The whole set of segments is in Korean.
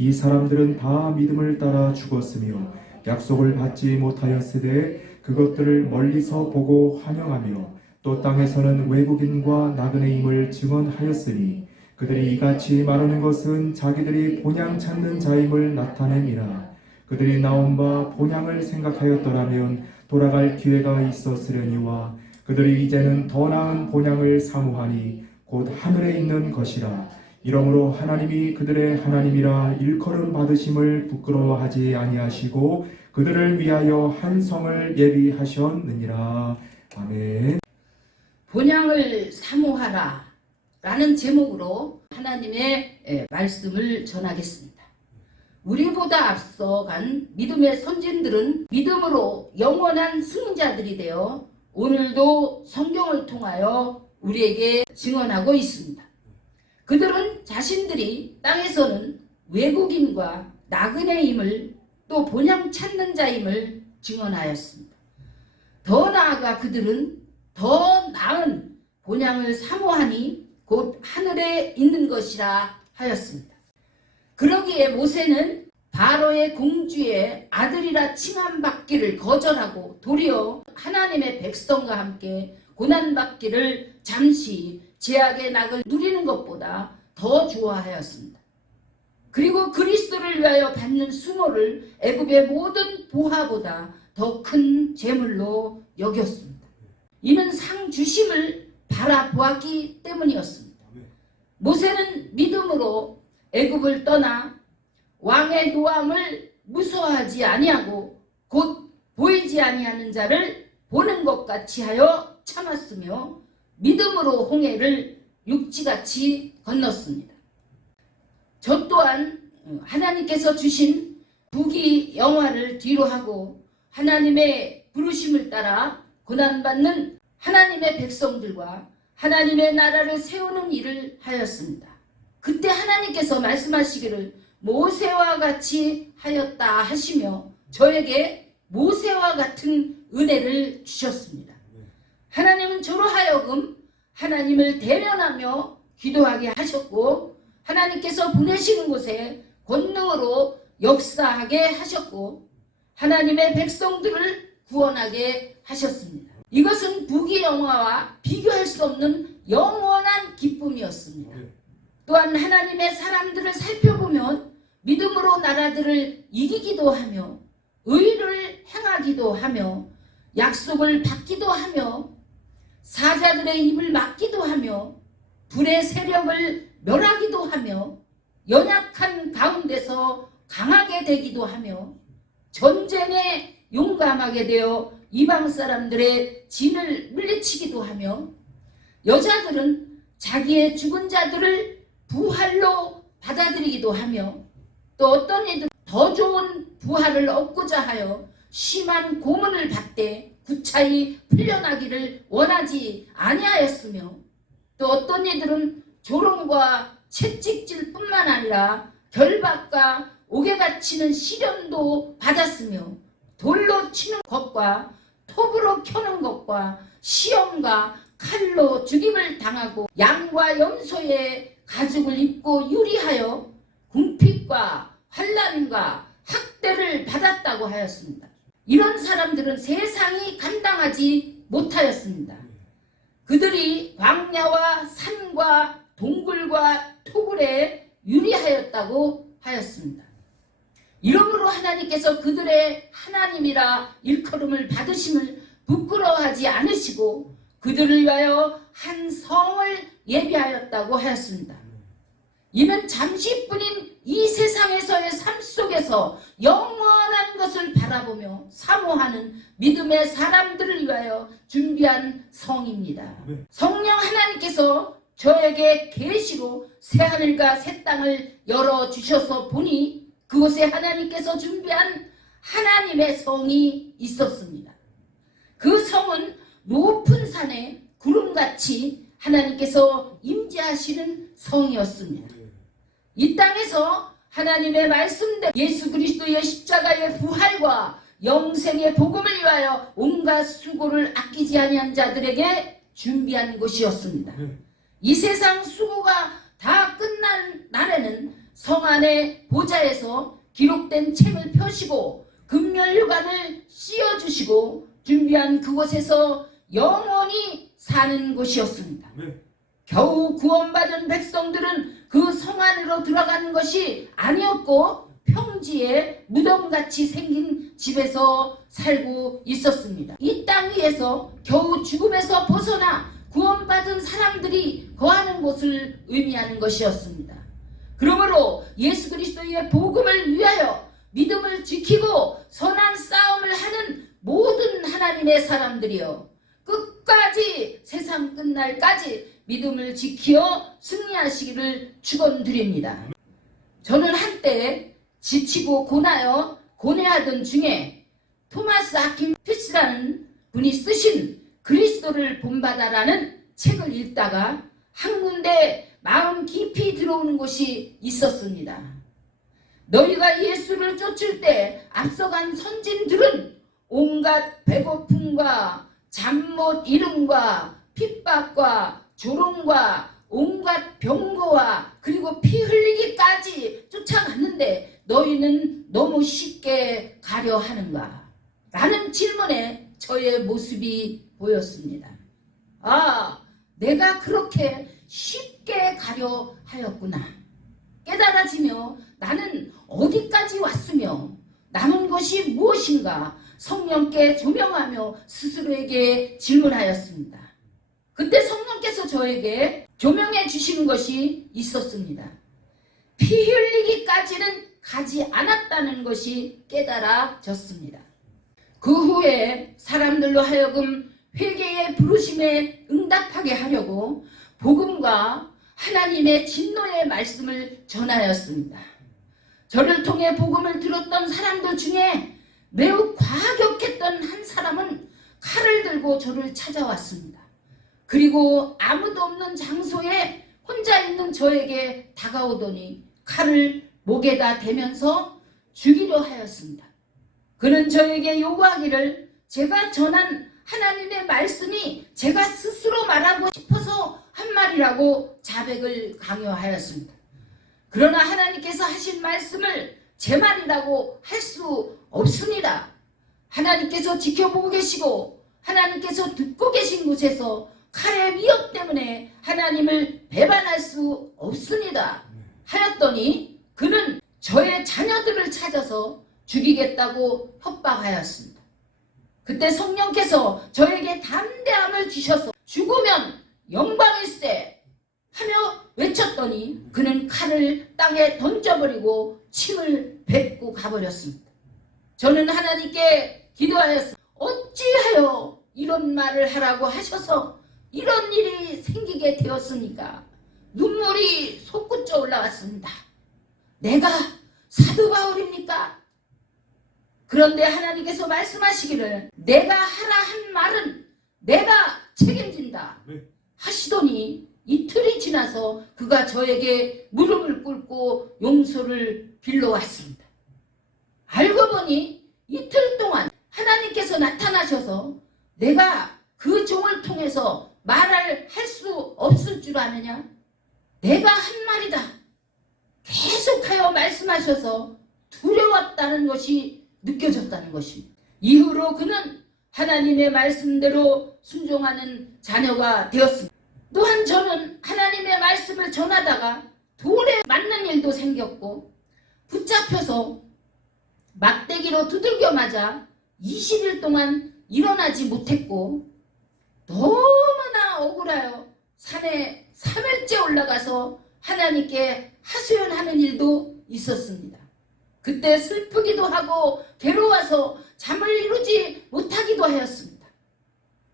이 사람들은 다 믿음을 따라 죽었으며 약속을 받지 못하였으되 그것들을 멀리서 보고 환영하며 또 땅에서는 외국인과 나그네임을 증언하였으니 그들이 이같이 말하는 것은 자기들이 본향 찾는 자임을 나타냄이라. 그들이 나온 바 본향을 생각하였더라면 돌아갈 기회가 있었으려니와 그들이 이제는 더 나은 본향을 사모하니 곧 하늘에 있는 것이라. 이러므로 하나님이 그들의 하나님이라 일컬음 받으심을 부끄러워하지 아니하시고 그들을 위하여 한 성을 예비하셨느니라. 아멘. 본향을 사모하라 라는 제목으로 하나님의 말씀을 전하겠습니다. 우리보다 앞서간 믿음의 선진들은 믿음으로 영원한 승자들이 되어 오늘도 성경을 통하여 우리에게 증언하고 있습니다. 그들은 자신들이 땅에서는 외국인과 나그네임을 또 본향 찾는 자임을 증언하였습니다. 더 나아가 그들은 더 나은 본향을 사모하니 곧 하늘에 있는 것이라 하였습니다. 그러기에 모세는 바로의 공주의 아들이라 칭함받기를 거절하고 도리어 하나님의 백성과 함께 고난받기를 잠시 제약의 낙을 누리는 것보다 더 좋아하였습니다. 그리고 그리스도를 위하여 받는 수모를 애굽의 모든 보화보다 더 큰 재물로 여겼습니다. 이는 상 주심을 바라보았기 때문이었습니다. 모세는 믿음으로 애굽을 떠나 왕의 노함을 무서워하지 아니하고 곧 보이지 아니하는 자를 보는 것 같이 하여 참았으며 믿음으로 홍해를 육지같이 건넜습니다. 저 또한 하나님께서 주신 부귀영화를 뒤로하고 하나님의 부르심을 따라 고난받는 하나님의 백성들과 하나님의 나라를 세우는 일을 하였습니다. 그때 하나님께서 말씀하시기를 모세와 같이 하였다 하시며 저에게 모세와 같은 은혜를 주셨습니다. 하나님은 저로 하여금 하나님을 대면하며 기도하게 하셨고 하나님께서 보내시는 곳에 권능으로 역사하게 하셨고 하나님의 백성들을 구원하게 하셨습니다. 이것은 부귀영화와 비교할 수 없는 영원한 기쁨이었습니다. 또한 하나님의 사람들을 살펴보면 믿음으로 나라들을 이기기도 하며 의를 행하기도 하며 약속을 받기도 하며 사자들의 입을 막기도 하며 불의 세력을 멸하기도 하며 연약한 가운데서 강하게 되기도 하며 전쟁에 용감하게 되어 이방 사람들의 진을 물리치기도 하며 여자들은 자기의 죽은 자들을 부활로 받아들이기도 하며 또 어떤 이들은 더 좋은 부활을 얻고자 하여 심한 고문을 받되 구차히 풀려나기를 원하지 아니하였으며 또 어떤 이들은 조롱과 채찍질 뿐만 아니라 결박과 옥에 갇히는 시련도 받았으며 돌로 치는 것과 톱으로 켜는 것과 시험과 칼로 죽임을 당하고 양과 염소의 가죽을 입고 유리하여 궁핍과 환난과 학대를 받았다고 하였습니다. 이런 사람들은 세상이 감당하지 못하였습니다. 그들이 광야와 산과 동굴과 토굴에 유리하였다고 하였습니다. 이러므로 하나님께서 그들의 하나님이라 일컬음을 받으심을 부끄러워하지 않으시고 그들을 위하여 한 성을 예비하였다고 하였습니다. 이는 잠시뿐인 이 세상에서의 삶 속에서 영원한 것을 바라보며 사모하는 믿음의 사람들을 위하여 준비한 성입니다. 성령 하나님께서 저에게 계시로 새하늘과 새 땅을 열어주셔서 보니 그곳에 하나님께서 준비한 하나님의 성이 있었습니다. 그 성은 높은 산에 구름같이 하나님께서 임재하시는 성이었습니다. 이 땅에서 하나님의 말씀대로 예수 그리스도의 십자가의 부활과 영생의 복음을 위하여 온갖 수고를 아끼지 아니한 자들에게 준비한 곳이었습니다. 이 세상 수고가 다 끝난 날에는 성 안의 보좌에서 기록된 책을 펴시고 금면류관을 씌워주시고 준비한 그곳에서 영원히 사는 곳이었습니다. 겨우 구원받은 백성들은 그 성 안으로 들어가는 것이 아니었고 평지에 무덤같이 생긴 집에서 살고 있었습니다. 이 땅 위에서 겨우 죽음에서 벗어나 구원받은 사람들이 거하는 곳을 의미하는 것이었습니다. 그러므로 예수 그리스도의 복음을 위하여 믿음을 지키고 선한 싸움을 하는 모든 하나님의 사람들이여 끝까지 세상 끝날까지 믿음을 지키어 승리하시기를 축원드립니다. 저는 한때 지치고 고나여 고뇌하던 중에 토마스 아킨 피스라는 분이 쓰신 그리스도를 본받아라는 책을 읽다가 한 군데 마음 깊이 들어오는 곳이 있었습니다. 너희가 예수를 쫓을 때 앞서간 선진들은 온갖 배고픔과 잠 못 이름과 핍박과 조롱과 온갖 병거와 그리고 피 흘리기까지 쫓아갔는데 너희는 너무 쉽게 가려 하는가? 라는 질문에 저의 모습이 보였습니다. 아, 내가 그렇게 쉽게 가려 하였구나. 깨달아지며 나는 어디까지 왔으며 남은 것이 무엇인가 성령께 조명하며 스스로에게 질문하였습니다. 그때 성령께서 저에게 조명해 주시는 것이 있었습니다. 피 흘리기까지는 가지 않았다는 것이 깨달아졌습니다. 그 후에 사람들로 하여금 회개의 부르심에 응답하게 하려고 복음과 하나님의 진노의 말씀을 전하였습니다. 저를 통해 복음을 들었던 사람들 중에 매우 과격했던 한 사람은 칼을 들고 저를 찾아왔습니다. 그리고 아무도 없는 장소에 혼자 있는 저에게 다가오더니 칼을 목에다 대면서 죽이려 하였습니다. 그는 저에게 요구하기를 제가 전한 하나님의 말씀이 제가 스스로 말하고 싶어서 한 말이라고 자백을 강요하였습니다. 그러나 하나님께서 하신 말씀을 제 말이라고 할 수 없습니다. 하나님께서 지켜보고 계시고 하나님께서 듣고 계신 곳에서 칼의 위협 때문에 하나님을 배반할 수 없습니다. 하였더니 그는 저의 자녀들을 찾아서 죽이겠다고 협박하였습니다. 그때 성령께서 저에게 담대함을 주셔서 죽으면 영광일세 하며 외쳤더니 그는 칼을 땅에 던져버리고 침을 뱉고 가버렸습니다. 저는 하나님께 기도하였습니다. 어찌하여 이런 말을 하라고 하셔서 이런 일이 생기게 되었으니까 눈물이 솟구쳐 올라왔습니다. 내가 사도 바울입니까? 그런데 하나님께서 말씀하시기를 내가 하라 한 말은 내가 책임진다 하시더니 이틀이 지나서 그가 저에게 무릎을 꿇고 용서를 빌러왔습니다. 알고 보니 이틀 동안 하나님께서 나타나셔서 내가 그 종을 통해서 말을 할 수 없을 줄 아느냐? 내가 한 말이다. 계속하여 말씀하셔서 두려웠다는 것이 느껴졌다는 것입니다. 이후로 그는 하나님의 말씀대로 순종하는 자녀가 되었습니다. 또한 저는 하나님의 말씀을 전하다가 돌에 맞는 일도 생겼고 붙잡혀서 막대기로 두들겨 맞아 20일 동안 일어나지 못했고 너무나 억울하여 산에 3일째 올라가서 하나님께 하소연하는 일도 있었습니다. 그때 슬프기도 하고 괴로워서 잠을 이루지 못하기도 하였습니다.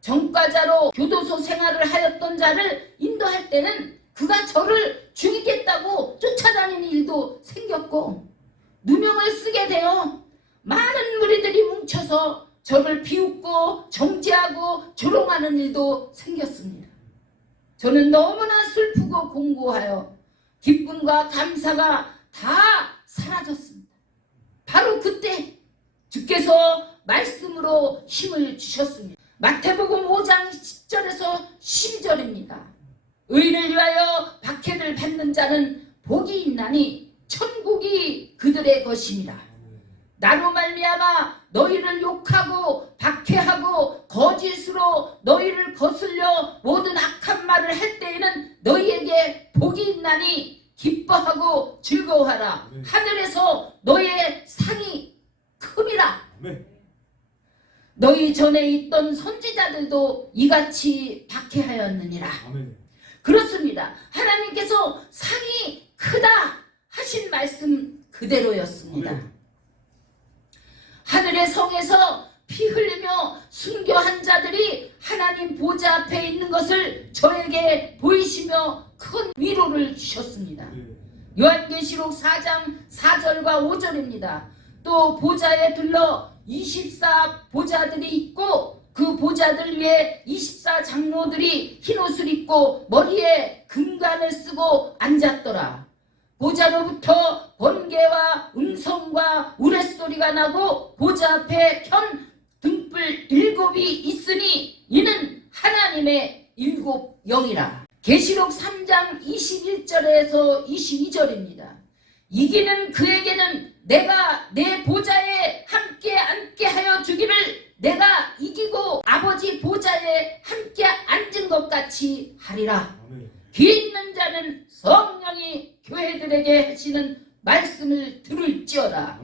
전과자로 교도소 생활을 하였던 자를 인도할 때는 그가 저를 죽이겠다고 쫓아다니는 일도 생겼고 누명을 쓰게 되어 많은 무리들이 뭉쳐서 저를 비웃고 정죄하고 조롱하는 일도 생겼습니다. 저는 너무나 슬프고 공고하여 기쁨과 감사가 다 사라졌습니다. 바로 그때 주께서 말씀으로 힘을 주셨습니다. 마태복음 5장 10절에서 12절입니다. 의를 위하여 박해를 받는 자는 복이 있나니 천국이 그들의 것입니다. 나로 말미암아 너희를 욕하고 박해하고 거짓으로 너희를 거슬려 모든 악한 말을 할 때에는 너희에게 복이 있나니 기뻐하고 즐거워하라. 하늘에서 너희의 상이 큼이라. 너희 전에 있던 선지자들도 이같이 박해하였느니라. 그렇습니다. 하나님께서 상이 크다 하신 말씀 그대로였습니다. 하늘의 성에서 피 흘리며 순교한 자들이 하나님 보좌 앞에 있는 것을 저에게 보이시며 큰 위로를 주셨습니다. 요한계시록 4장 4절과 5절입니다. 또 보좌에 둘러 24 보좌들이 있고 그 보좌들 위에 24 장로들이 흰옷을 입고 머리에 금관을 쓰고 앉았더라. 보좌로부터 번개와 음성과 우레소리가 나고 보좌 앞에 켠 등불 7이 있으니 이는 하나님의 7 영이라. 계시록 3장 21절에서 22절입니다. 이기는 그에게는 내가 내 보좌에 함께 앉게 하여 주기를 내가 이기고 아버지 보좌에 함께 앉은 것 같이 하리라. 귀 있는 자는 성령이 교회들에게 하시는 말씀을 들을지어다.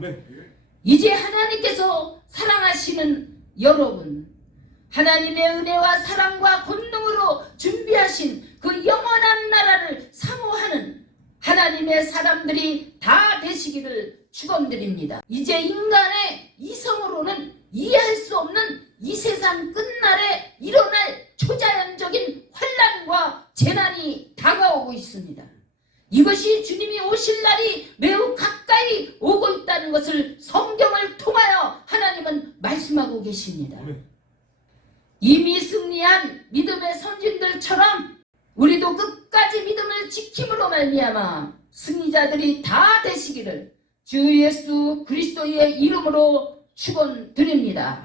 이제 하나님께서 사랑하시는 여러분, 하나님의 은혜와 사랑과 권능으로 준비하신 그 영원한 나라를 사모하는 하나님의 사람들이 다 되시기를 축원드립니다. 이제 인간의 이성으로는 이해할 수 없는 이 세상 끝날에 일어날 초자연적인 환난과 재난이 다가오고 있습니다. 이것이 주님이 오실 날이 매우 가까이 오고 있다는 것을 성경을 통하여 하나님은 말씀하고 계십니다. 이미 승리한 믿음의 선진들처럼 우리도 끝까지 믿음을 지킴으로 말미암아 승리자들이 다 되시기를 주 예수 그리스도의 이름으로 축원드립니다.